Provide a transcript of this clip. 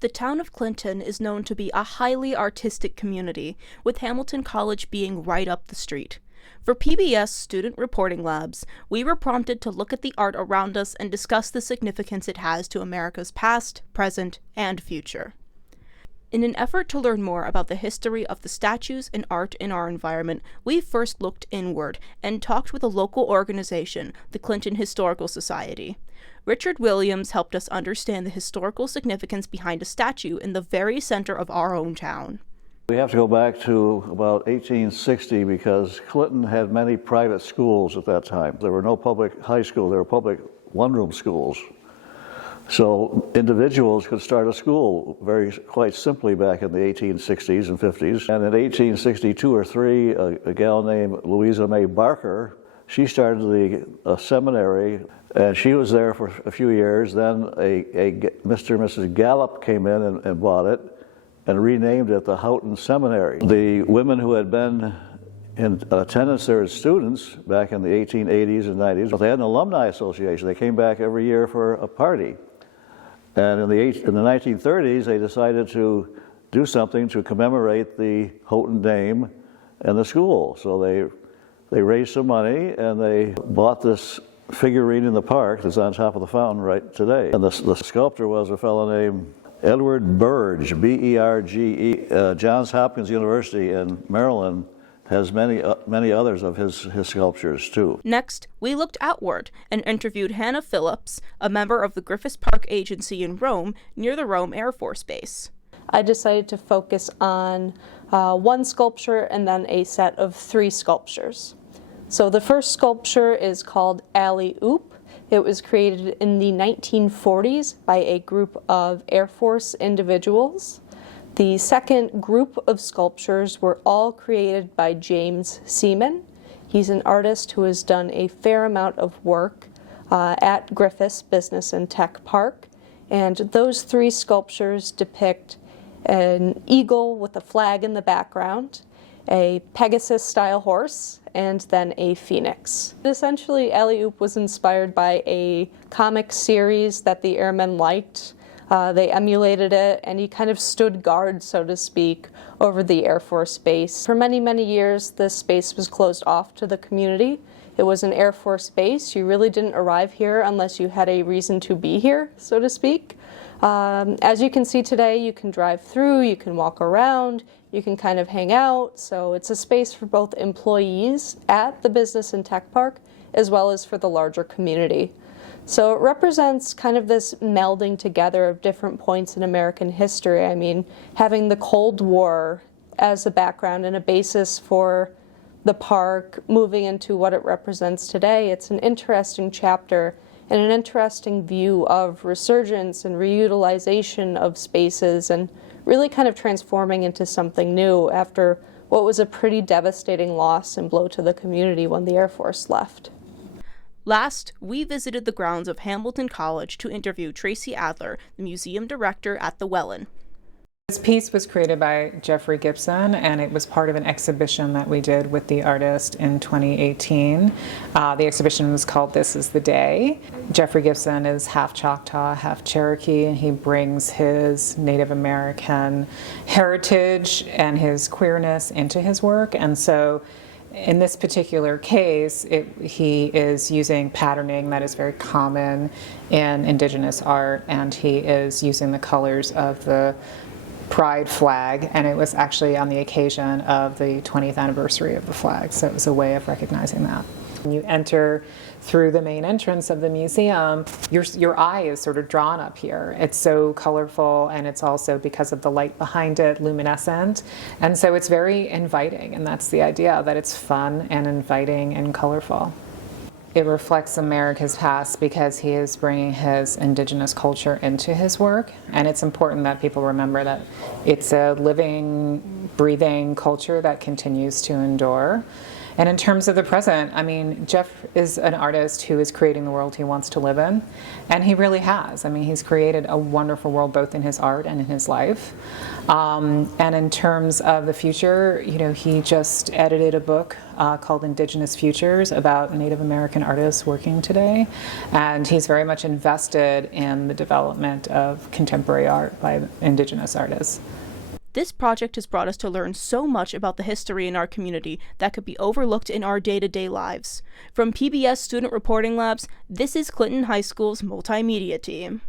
The town of Clinton is known to be a highly artistic community, with Hamilton College being right up the street. For PBS Student Reporting Labs, we were prompted to look at the art around us and discuss the significance it has to America's past, present, and future. In an effort to learn more about the history of the statues and art in our environment, we first looked inward and talked with a local organization, the Clinton Historical Society. Richard Williams helped us understand the historical significance behind a statue in the very center of our own town. We have to go back to about 1860 because Clinton had many private schools at that time. There were no public high school, there were public one-room schools. So individuals could start a school quite simply back in the 1860s and 50s. And in 1862 or 3, a gal named Louisa May Barker, she started a seminary, and she was there for a few years. Then Mr. and Mrs. Gallup came in and bought it and renamed it the Houghton Seminary. The women who had been in attendance there as students back in the 1880s and 90s, they had an alumni association. They came back every year for a party. And in the 1930s, they decided to do something to commemorate the Houghton name and the school. So they raised some money and they bought this figurine in the park that's on top of the fountain right today. And the sculptor was a fellow named Edward Burge, B-E-R-G-E. Johns Hopkins University in Maryland has many others of his sculptures too. Next, we looked outward and interviewed Hannah Phillips, a member of the Griffith Park Agency in Rome, near the Rome Air Force Base. I decided to focus on one sculpture and then a set of 3 sculptures. So the first sculpture is called Alley Oop. It was created in the 1940s by a group of Air Force individuals. The second group of sculptures were all created by James Seaman. He's an artist who has done a fair amount of work at Griffith's Business and Tech Park. And those 3 sculptures depict an eagle with a flag in the background, a Pegasus-style horse, and then a phoenix. Essentially, Alley Oop was inspired by a comic series that the airmen liked. They emulated it, and he kind of stood guard, so to speak, over the Air Force Base. For many, many years, this space was closed off to the community. It was an Air Force base. You really didn't arrive here unless you had a reason to be here, so to speak. As you can see today, you can drive through, you can walk around, you can kind of hang out. So it's a space for both employees at the Business and Tech Park, as well as for the larger community. So it represents kind of this melding together of different points in American history. I mean, having the Cold War as a background and a basis for the park, moving into what it represents today, it's an interesting chapter and an interesting view of resurgence and reutilization of spaces and really kind of transforming into something new after what was a pretty devastating loss and blow to the community when the Air Force left. Last, we visited the grounds of Hamilton College to interview Tracy Adler, the museum director at the Wellen. This piece was created by Jeffrey Gibson, and it was part of an exhibition that we did with the artist in 2018. The exhibition was called This Is the Day. Jeffrey Gibson is half Choctaw, half Cherokee, and he brings his Native American heritage and his queerness into his work. And so in this particular case, he is using patterning that is very common in Indigenous art, and he is using the colors of the Pride flag, and it was actually on the occasion of the 20th anniversary of the flag, so it was a way of recognizing that. When you enter through the main entrance of the museum, your eye is sort of drawn up here. It's so colorful, and it's also, because of the light behind it, luminescent, and so it's very inviting, and that's the idea, that it's fun and inviting and colorful. It reflects America's past because he is bringing his indigenous culture into his work, and it's important that people remember that it's a living, breathing culture that continues to endure. And in terms of the present, I mean, Jeff is an artist who is creating the world he wants to live in, and he really has. I mean, he's created a wonderful world both in his art and in his life. And in terms of the future, you know, he just edited a book called Indigenous Futures about Native American artists working today, and he's very much invested in the development of contemporary art by Indigenous artists. This project has brought us to learn so much about the history in our community that could be overlooked in our day-to-day lives. From PBS Student Reporting Labs, this is Clinton High School's multimedia team.